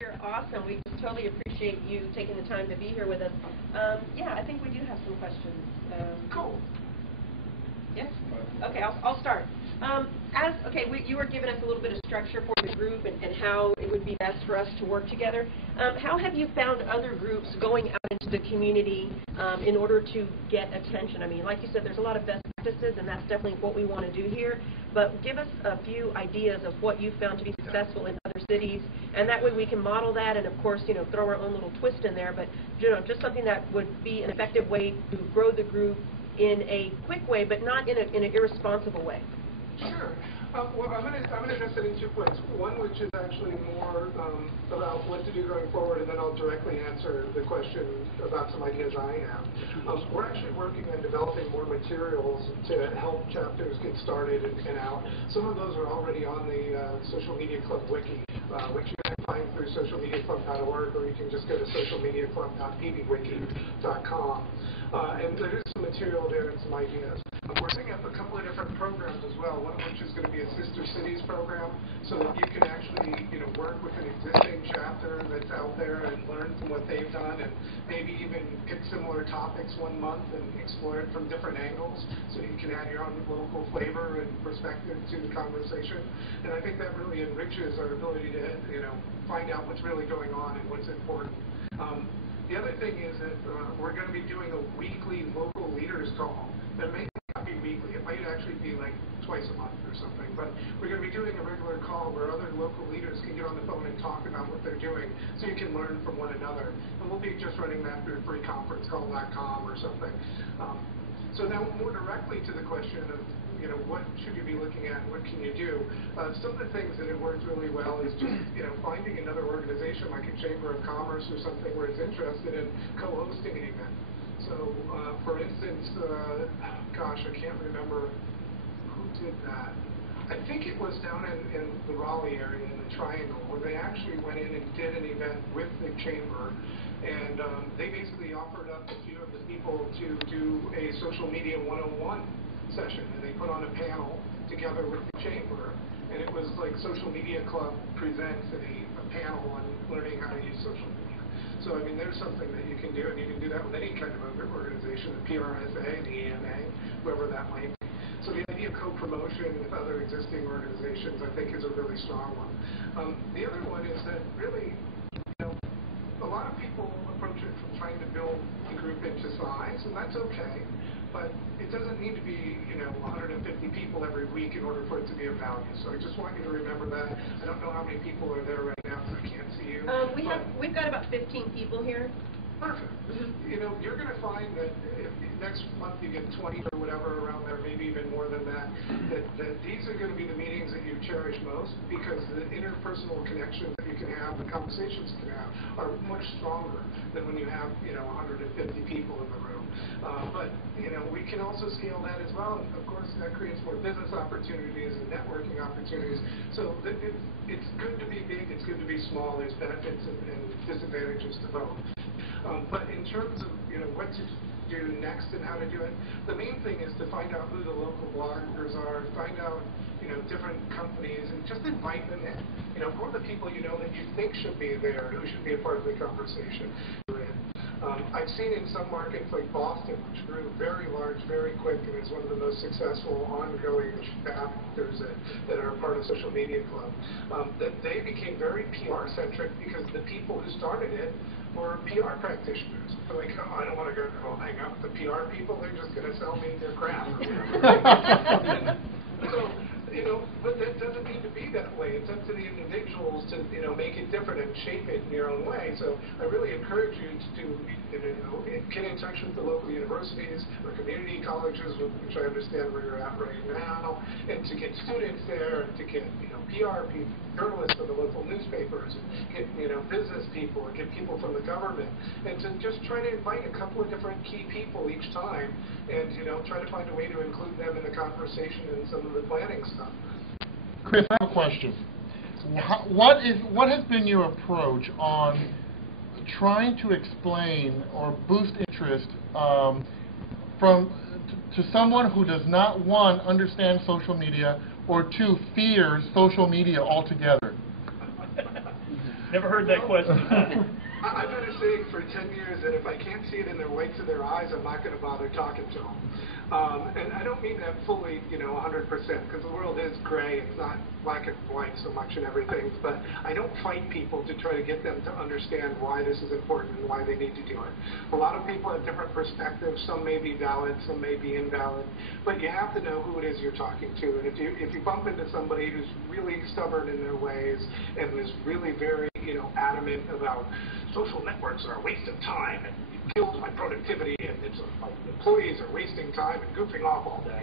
You're awesome. We just totally appreciate you taking the time to be here with us. Yeah, I think we do have some questions. Cool. Yes? Okay, I'll start. You were giving us a little bit of structure for the group and how it would be best for us to work together. How have you found other groups going out into the community in order to get attention? I mean, like you said, there's a lot of best practices, and that's definitely what we want to do here. But give us a few ideas of what you found to be successful in other cities, and that way we can model that and, of course, throw our own little twist in there. But, just something that would be an effective way to grow the group in a quick way, but not in an irresponsible way. Sure. Well, I'm going to address it in 2 points. One, which is actually more about what to do going forward, and then I'll directly answer the question about some ideas I have. We're actually working on developing more materials to help chapters get started and out. Some of those are already on the Social Media Club wiki, which you can find through socialmediaclub.org, or you can just go to socialmediaclub.pbwiki.com. And there is some material there and some ideas. We're setting up a couple of different programs as well, one of which is going to be a Sister Cities program, so that you can actually work with an existing chapter that's out there and learn from what they've done, and maybe even pick similar topics one month and explore it from different angles, so you can add your own local flavor and perspective to the conversation. And I think that really enriches our ability to find out what's really going on and what's important. The other thing is that we're going to be doing a weekly local leaders call. That may not be weekly. It might actually be like twice a month or something. But we're going to be doing a regular call where other local leaders can get on the phone and talk about what they're doing, so you can learn from one another. And we'll be just running that through freeconferencecall.com or something. So now more directly to the question of what should you be looking at and what can you do? Some of the things that have worked really well is just finding another organization like a Chamber of Commerce or something where it's interested in co-hosting an event. So, for instance, gosh, I can't remember who did that. I think it was down in the Raleigh area, in the Triangle, where they actually went in and did an event with the Chamber, and they basically offered up a few of the people to do a social media 101 session, and they put on a panel together with the Chamber, and it was like Social Media Club presents a panel on learning how to use social media. So, I mean, there's something that you can do, and you can do that with any kind of a group organization, the PRSA, the EMA, whoever that might be. So the idea of co-promotion with other existing organizations, I think, is a really strong one. The other one is that really, a lot of people approach it from trying to build the group into size, and that's okay. But it doesn't need to be, 150 people every week in order for it to be of value. So I just want you to remember that. I don't know how many people are there right now because I can't see you. We've got about 15 people here. Perfect. You're going to find that if next month you get 20 or whatever around there, maybe even more than that, that these are going to be the meetings that you cherish most, because the interpersonal connections that you can have, the conversations you can have, are much stronger than when you have, 150 people in the room. But we can also scale that as well, and of course that creates more business opportunities and networking opportunities. So it's good to be big, it's good to be small. There's benefits and disadvantages to both. But in terms of what to do next and how to do it, the main thing is to find out who the local bloggers are, find out different companies, and just invite them in. Who are the people that you think should be there, who should be a part of the conversation. I've seen in some markets like Boston, which grew very large, very quick, and is one of the most successful ongoing chapters that are a part of Social Media Club, that they became very PR-centric because the people who started it were PR practitioners. They're like, I don't want to go hang out with the PR people. They're just going to sell me their crap. So, but that doesn't need to be that way. It's up to the individuals to, make it different and shape it in your own way. So I really encourage you to get in touch with the local universities or community colleges, which I understand where you're at right now, and to get students there, and to get, PR people, journalists for the local newspapers, and get, business people, and get people from the government, and to just try to invite a couple of different key people each time, and, try to find a way to include them in the conversation and some of the planning stuff. Chris, I have a question. What has been your approach on trying to explain or boost interest to someone who does not, one, understand social media, or two, fears social media altogether? Never heard that question. I've been saying for 10 years that if I can't see it in the whites of their eyes, I'm not going to bother talking to them. And I don't mean that fully, 100%, because the world is gray. It's not black and white so much and everything. But I don't fight people to try to get them to understand why this is important and why they need to do it. A lot of people have different perspectives. Some may be valid, some may be invalid. But you have to know who it is you're talking to. And if you bump into somebody who's really stubborn in their ways and is really very, adamant about social networks are a waste of time and it kills my productivity and my employees are wasting time and goofing off all day,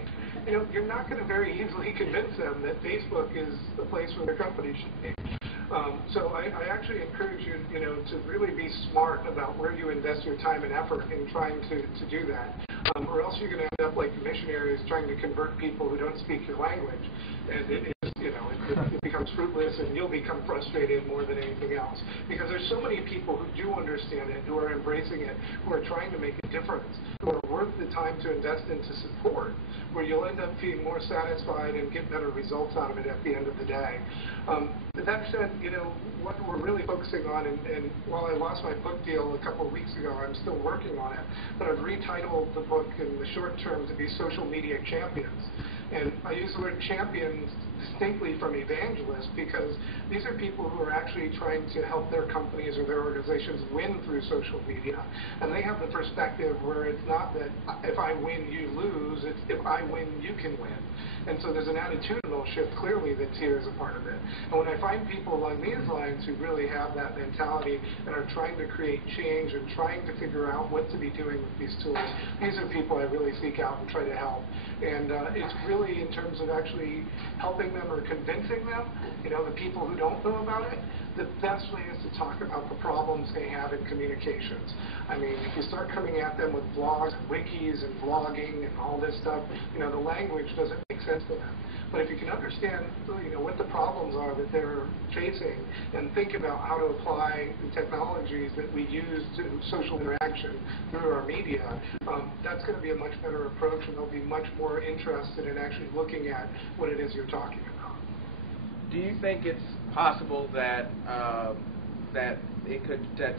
you're not going to very easily convince them that Facebook is the place where their company should be. So I actually encourage you, to really be smart about where you invest your time and effort in trying to do that, or else you're going to end up like the missionaries trying to convert people who don't speak your language, and it becomes fruitless, and you'll become frustrated more than anything else. Because there's so many people who do understand it, who are embracing it, who are trying to make a difference, who are worth the time to invest into support, where you'll end up feeling more satisfied and get better results out of it at the end of the day. That said, what we're really focusing on, and while I lost my book deal a couple of weeks ago, I'm still working on it, but I've retitled the book in the short term to be Social Media Champions. And I use the word champions distinctly from evangelist because these are people who are actually trying to help their companies or their organizations win through social media. And they have the perspective where it's not that if I win, you lose, it's if I win, you can win. And so there's an attitudinal shift clearly that's here as a part of it. And when I find people along these lines who really have that mentality and are trying to create change and trying to figure out what to be doing with these tools, these are people I really seek out and try to help. And it's really in terms of actually helping them or convincing them, the people who don't know about it, the best way is to talk about the problems they have in communications. I mean, if you start coming at them with blogs and wikis and blogging and all this stuff, the language doesn't make sense to them. But if you can understand, what the problems are that they're facing and think about how to apply the technologies that we use to social interaction through our media, that's going to be a much better approach, and they'll be much more interested in actually looking at what it is you're talking about. Do you think it's possible that that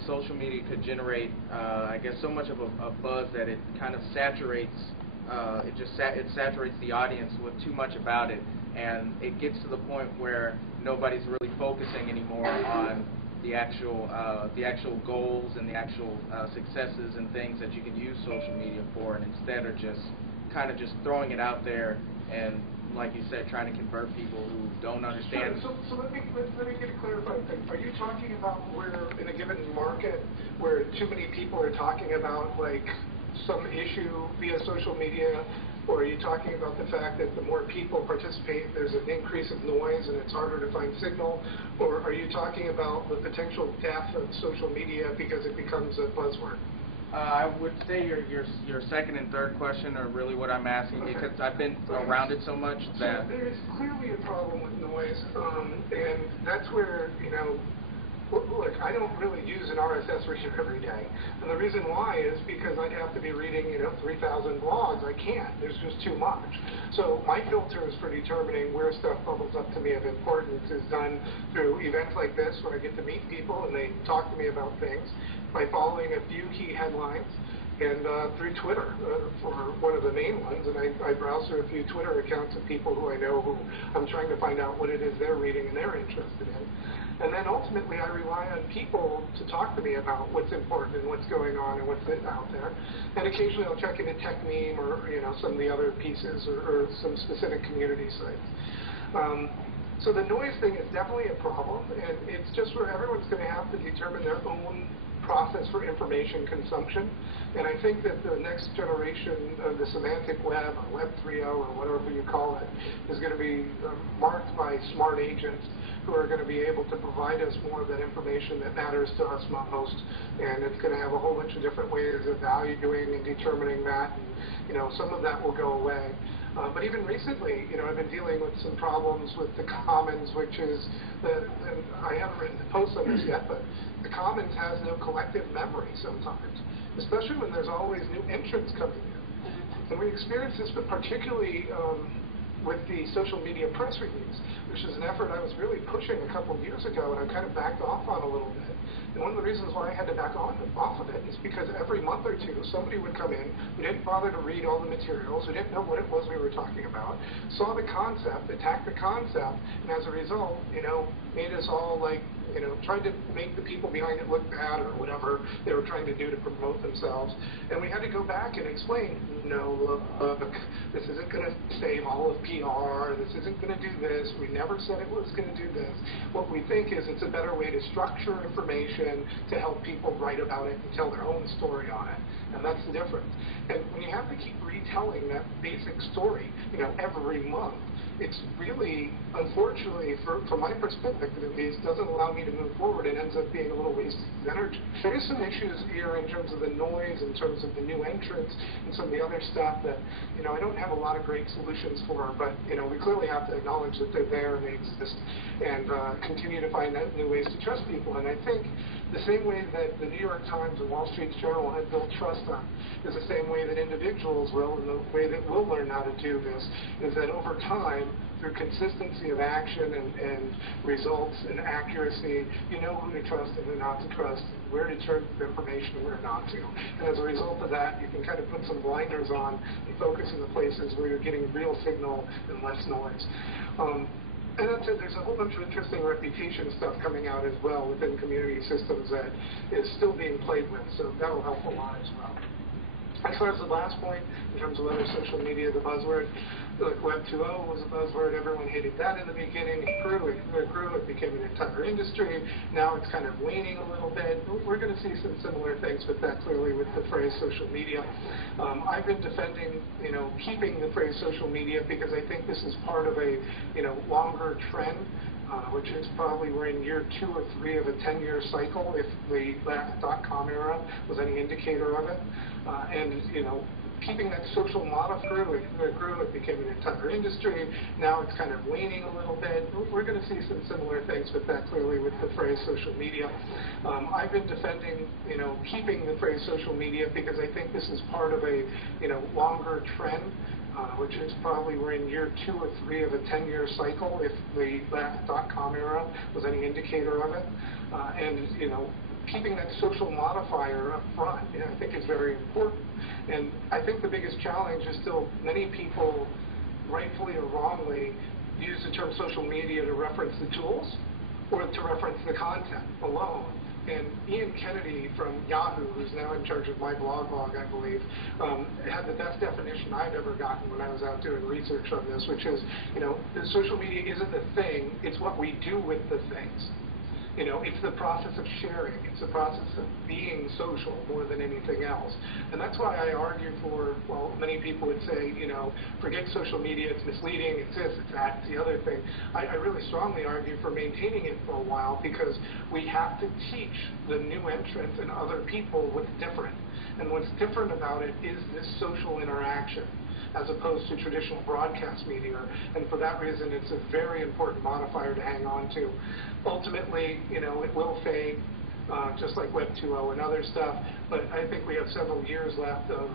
social media could generate, I guess, so much of a buzz that it kind of saturates, it saturates the audience with too much about it, and it gets to the point where nobody's really focusing anymore on the actual goals and the actual successes and things that you can use social media for, and instead are just kind of just throwing it out there and, like you said, trying to convert people who don't understand. Sure. So let me get a clarified thing. Are you talking about where in a given market where too many people are talking about like some issue via social media, or are you talking about the fact that the more people participate, there's an increase of noise and it's harder to find signal, or are you talking about the potential death of social media because it becomes a buzzword? I would say your second and third question are really what I'm asking, okay, because I've been around it so much that... So there's clearly a problem with noise, and that's where, look, I don't really use an RSS reader every day, and the reason why is because I'd have to be reading, 3,000 blogs. I can't. There's just too much. So my filters for determining where stuff bubbles up to me of importance is done through events like this where I get to meet people and they talk to me about things, by following a few key headlines, and through Twitter for one of the main ones. And I browse through a few Twitter accounts of people who I know who I'm trying to find out what it is they're reading and they're interested in. And then ultimately I rely on people to talk to me about what's important and what's going on and what's out there. And occasionally I'll check into TechMeme or some of the other pieces or some specific community sites. So the noise thing is definitely a problem, and it's just where everyone's going to have to determine their own process for information consumption. And I think that the next generation of the semantic web, or Web 3.0, or whatever you call it, is going to be marked by smart agents who are going to be able to provide us more of that information that matters to us most. And it's going to have a whole bunch of different ways of valuing and determining that. And, some of that will go away. But even recently, I've been dealing with some problems with the Commons, which is, and I haven't written a post on this yet, but the Commons has no collective memory sometimes, especially when there's always new entrants coming in. And we experience this, but particularly with the social media press release, which is an effort I was really pushing a couple of years ago, and I kind of backed off on a little bit. And one of the reasons why I had to back off of it is because every month or two, somebody would come in who didn't bother to read all the materials, who didn't know what it was we were talking about, saw the concept, attacked the concept, and as a result, made us all tried to make the people behind it look bad or whatever they were trying to do to promote themselves. And we had to go back and explain, no, look, this isn't going to save all of PR, this isn't going to do this, we never said it was going to do this. What we think is it's a better way to structure information to help people write about it and tell their own story on it. And that's the difference. And when you have to keep retelling that basic story, every month, it's really, unfortunately, from my perspective at least, doesn't allow me to move forward. It ends up being a little waste of energy. There is some issues here in terms of the noise, in terms of the new entrants, and some of the other stuff that, I don't have a lot of great solutions for, but, we clearly have to acknowledge that they're there and they exist, and continue to find new ways to trust people. And I think the same way that the New York Times and Wall Street Journal have built trust on is the same way that individuals will, and the way that we'll learn how to do this is that over time, through consistency of action and results and accuracy, you know who to trust and who not to trust, where to turn for information and where not to. And as a result of that, you can kind of put some blinders on and focus in the places where you're getting real signal and less noise. And that's it. There's a whole bunch of interesting reputation stuff coming out as well within community systems that is still being played with, so that'll help a lot as well. As far as the last point, in terms of other social media, the buzzword, like Web 2.0 was a buzzword. Everyone hated that in the beginning. It grew, it became an entire industry. Now it's kind of waning a little bit. We're going to see some similar things with that, clearly, with the phrase social media. I've been defending, keeping the phrase social media because I think this is part of a, longer trend. Which is probably we're in year 2 or 3 of a 10-year cycle, if the .com era was any indicator of it. And, keeping that social model grew, it became an entire industry. Now it's kind of waning a little bit. We're going to see some similar things with that, clearly, with the phrase social media. I've been defending, keeping the phrase social media because I think this is part of a, longer trend. Which is probably we're in year 2 or 3 of a 10-year cycle, if the .com era was any indicator of it. And, keeping that social modifier up front, I think is very important. And I think the biggest challenge is still many people, rightfully or wrongly, use the term social media to reference the tools or to reference the content alone. And Ian Kennedy from Yahoo, who's now in charge of my blog, I believe, had the best definition I've ever gotten when I was out doing research on this, which is, social media isn't the thing, it's what we do with the things. It's the process of sharing. It's the process of being social more than anything else. And that's why I argue for, well, many people would say, forget social media, it's misleading, it's this, it's that, it's the other thing. I really strongly argue for maintaining it for a while because we have to teach the new entrants and other people what's different. And what's different about it is this social interaction, as opposed to traditional broadcast media. And for that reason, it's a very important modifier to hang on to. Ultimately, it will fade, just like Web 2.0 and other stuff, but I think we have several years left of,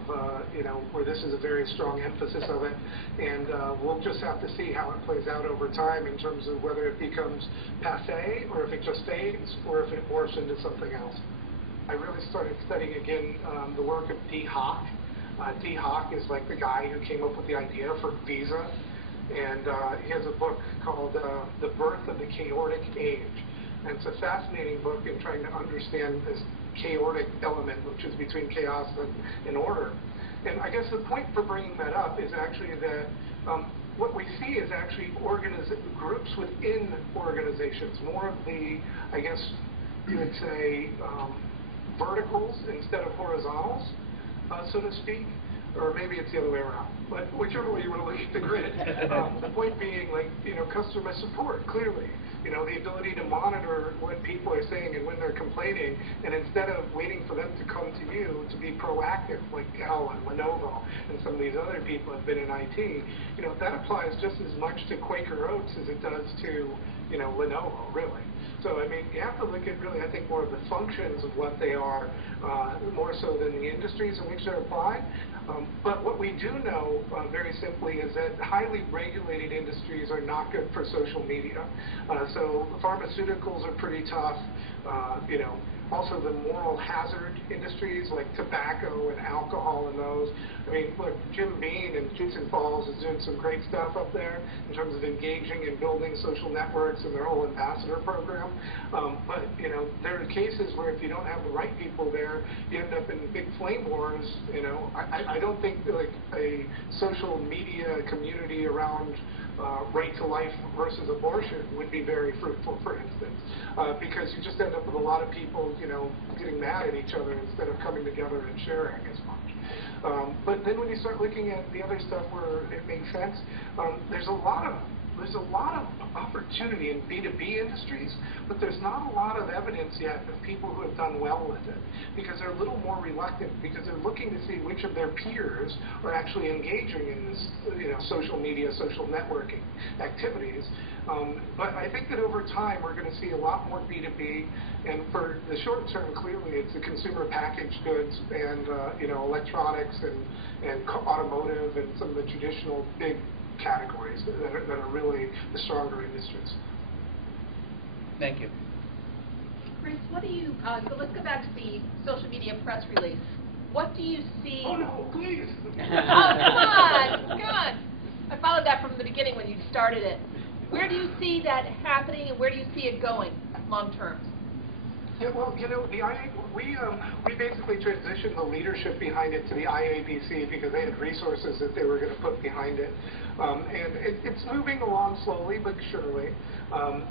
where this is a very strong emphasis of it, and we'll just have to see how it plays out over time in terms of whether it becomes passé, or if it just fades, or if it morphs into something else. I really started studying again the work of D. Hock. D. Hock is like the guy who came up with the idea for Visa, and he has a book called The Birth of the Chaotic Age. And it's a fascinating book in trying to understand this chaotic element, which is between chaos and order. And I guess the point for bringing that up is actually that what we see is actually groups within organizations, more of the, I guess you would say, verticals instead of horizontals, so to speak. Or maybe it's the other way around, but whichever way you want to look at the grid. The point being, customer support, clearly. The ability to monitor what people are saying and when they're complaining, and instead of waiting for them to come to you, to be proactive, like Dell and Lenovo and some of these other people have been in IT, that applies just as much to Quaker Oats as it does to, Lenovo, really. So, I mean, you have to look at really, I think, more of the functions of what they are, more so than the industries in which they're applied. But what we do know, very simply, is that highly regulated industries are not good for social media. So pharmaceuticals are pretty tough, Also, the moral hazard industries like tobacco and alcohol and those. I mean, look, Jim Bean in Sioux Falls is doing some great stuff up there in terms of engaging and building social networks and their whole ambassador program. But, there are cases where if you don't have the right people there, you end up in big flame wars. I don't think like a social media community around right to life versus abortion would be very fruitful, for instance, because you just end up with a lot of people, getting mad at each other instead of coming together and sharing as much. But then when you start looking at the other stuff where it makes sense, there's a lot of opportunity in B2B industries, but there's not a lot of evidence yet of people who have done well with it, because they're a little more reluctant, because they're looking to see which of their peers are actually engaging in this, social media, social networking activities. But I think that over time we're going to see a lot more B2B, and for the short term, clearly it's the consumer packaged goods and electronics and automotive and some of the traditional big categories that are really the stronger industries. Thank you. Chris, what do you, let's go back to the social media press release. What do you see? Oh no, please. Oh, come on. I followed that from the beginning when you started it. Where do you see that happening, and where do you see it going long term? Yeah, well, we basically transitioned the leadership behind it to the IABC because they had resources that they were going to put behind it. And it's moving along slowly but surely.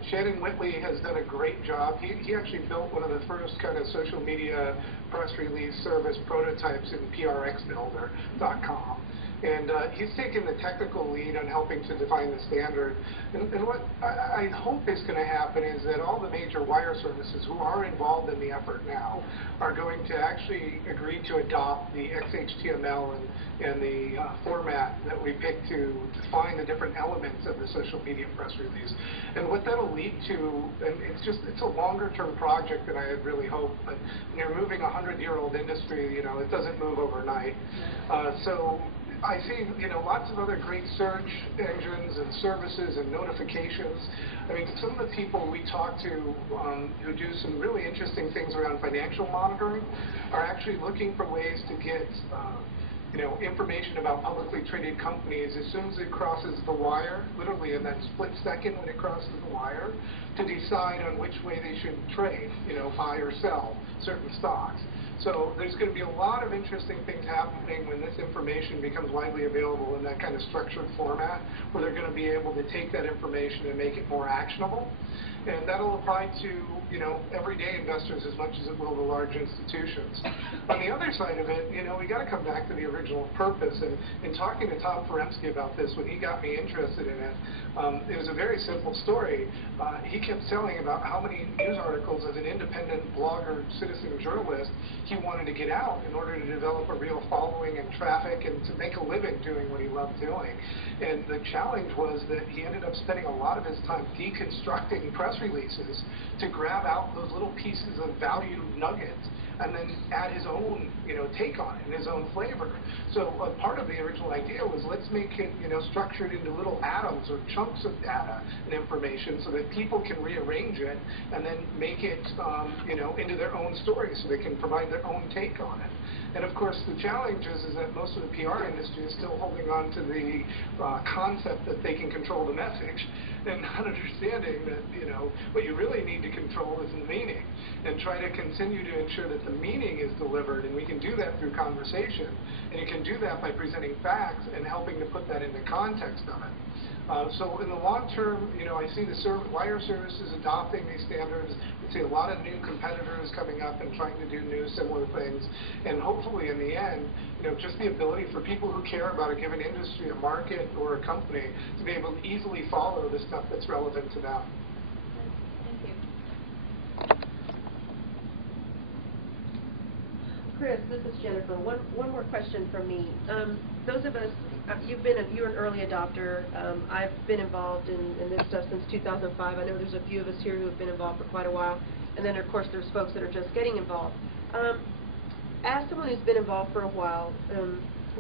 Shannon Whitley has done a great job. He actually built one of the first kind of social media press release service prototypes in prxbuilder.com. And he's taken the technical lead on helping to define the standard. And what I hope is going to happen is that all the major wire services who are involved in the effort now are going to actually agree to adopt the XHTML and the format that we picked to define the different elements of the social media press release. And what that'll lead to, and it's a longer term project than I had really hoped, but when you're moving a 100-year-old industry, it doesn't move overnight. So I see, lots of other great search engines and services and notifications. I mean, some of the people we talk to who do some really interesting things around financial monitoring are actually looking for ways to get, information about publicly traded companies as soon as it crosses the wire, literally in that split second when it crosses the wire, to decide on which way they should trade, buy or sell certain stocks. So there's going to be a lot of interesting things happening when this information becomes widely available in that kind of structured format, where they're going to be able to take that information and make it more actionable. And that'll apply to, everyday investors as much as it will to large institutions. On the other side of it, we got to come back to the original purpose. And in talking to Tom Feremsky about this, when he got me interested in it, it was a very simple story. He kept telling about how many news articles as an independent blogger, citizen journalist, he wanted to get out in order to develop a real following and traffic and to make a living doing what he loved doing. And the challenge was that he ended up spending a lot of his time deconstructing press releases to grab out those little pieces of value nuggets and then add his own, take on it and his own flavor. So a part of the original idea was let's make it, structured into little atoms or chunks of data and information so that people can rearrange it and then make it, into their own story so they can provide their own take on it. And of course, the challenge is that most of the PR industry is still holding on to the concept that they can control the message, and not understanding that what you really need to control is the meaning, and try to continue to ensure that the meaning is delivered. And we can do that through conversation, and you can do that by presenting facts and helping to put that into context of it. So in the long term, I see the wire services adopting these standards. I see a lot of new competitors coming up and trying to do new similar things. And hopefully in the end, just the ability for people who care about a given industry, a market, or a company to be able to easily follow the stuff that's relevant to them. Thank you. Chris, this is Jennifer. One more question from me. those of us, you're an early adopter. I've been involved in this stuff since 2005. I know there's a few of us here who have been involved for quite a while. And then, of course, there's folks that are just getting involved. As someone who's been involved for a while,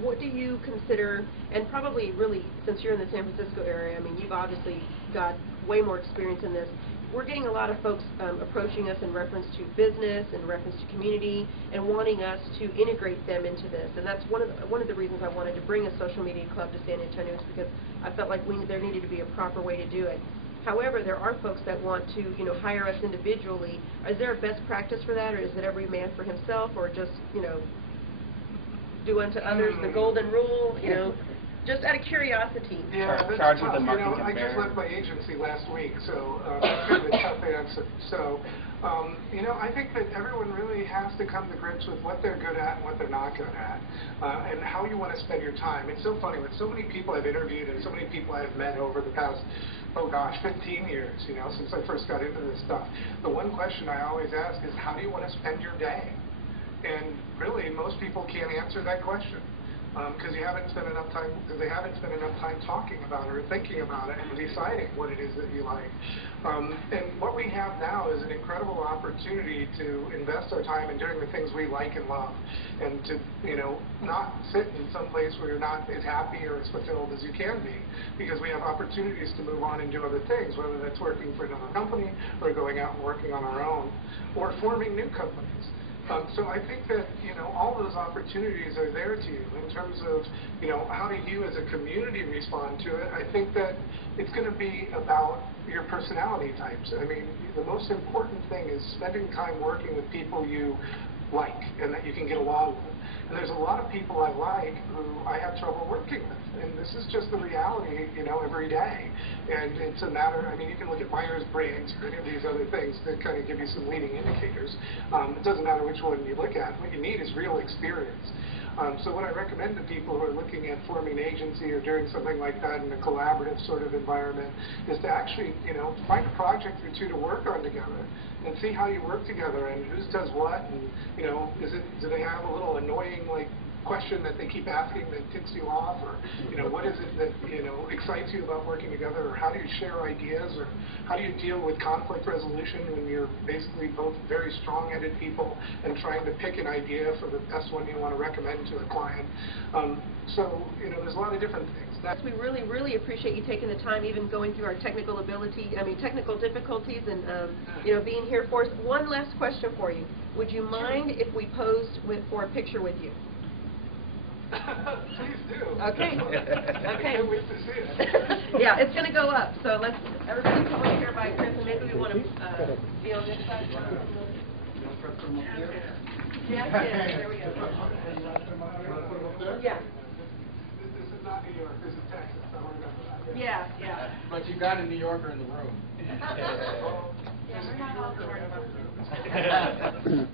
what do you consider, and probably really, since you're in the San Francisco area, I mean, you've obviously got way more experience in this. We're getting a lot of folks approaching us in reference to business, in reference to community, and wanting us to integrate them into this. And that's one of the reasons I wanted to bring a social media club to San Antonio, is because I felt like there needed to be a proper way to do it. However, there are folks that want to, hire us individually. Is there a best practice for that, or is it every man for himself, or just, do unto others the golden rule, just out of curiosity? Yeah, charge with the marketing I just left my agency last week, so that's kind of a tough answer. So, I think that everyone really has to come to grips with what they're good at and what they're not good at, and how you want to spend your time. It's so funny, with so many people I've interviewed and so many people I've met over the past, 15 years, since I first got into this stuff, the one question I always ask is, how do you want to spend your day? And really, most people can't answer that question. Because they haven't spent enough time talking about it or thinking about it and deciding what it is that you like. And what we have now is an incredible opportunity to invest our time in doing the things we like and love, and to not sit in some place where you're not as happy or as fulfilled as you can be, because we have opportunities to move on and do other things, whether that's working for another company or going out and working on our own or forming new companies. So I think that, all those opportunities are there to you in terms of, how do you as a community respond to it. I think that it's going to be about your personality types. I mean, the most important thing is spending time working with people you like and that you can get along with. And there's a lot of people I like who I have trouble working with. And this is just the reality, every day. And it's a matter, you can look at Myers-Briggs or any of these other things that kind of give you some leading indicators. It doesn't matter which one you look at. What you need is real experience. So what I recommend to people who are looking at forming an agency or doing something like that in a collaborative sort of environment is to actually, find a project or two to work on together and see how you work together and who does what, and, do they have a little annoying, question that they keep asking that ticks you off, or what is it that excites you about working together, or how do you share ideas, or how do you deal with conflict resolution when you're basically both very strong-headed people and trying to pick an idea for the best one you want to recommend to a client. So there's a lot of different things. We really, really appreciate you taking the time, even going through our technical difficulties, and being here for us. One last question for you: would you mind if we posed for a picture with you? Please do. Okay. I can't wait to see it. Yeah, it's going to go up. So let's everybody come over here by Chris, and maybe we want to be on this side. Yeah, there we go. Yeah. This is not New York. This is Texas. I remember that. Yeah, yeah. But you got a New Yorker in the room. Yeah, we're not all New York.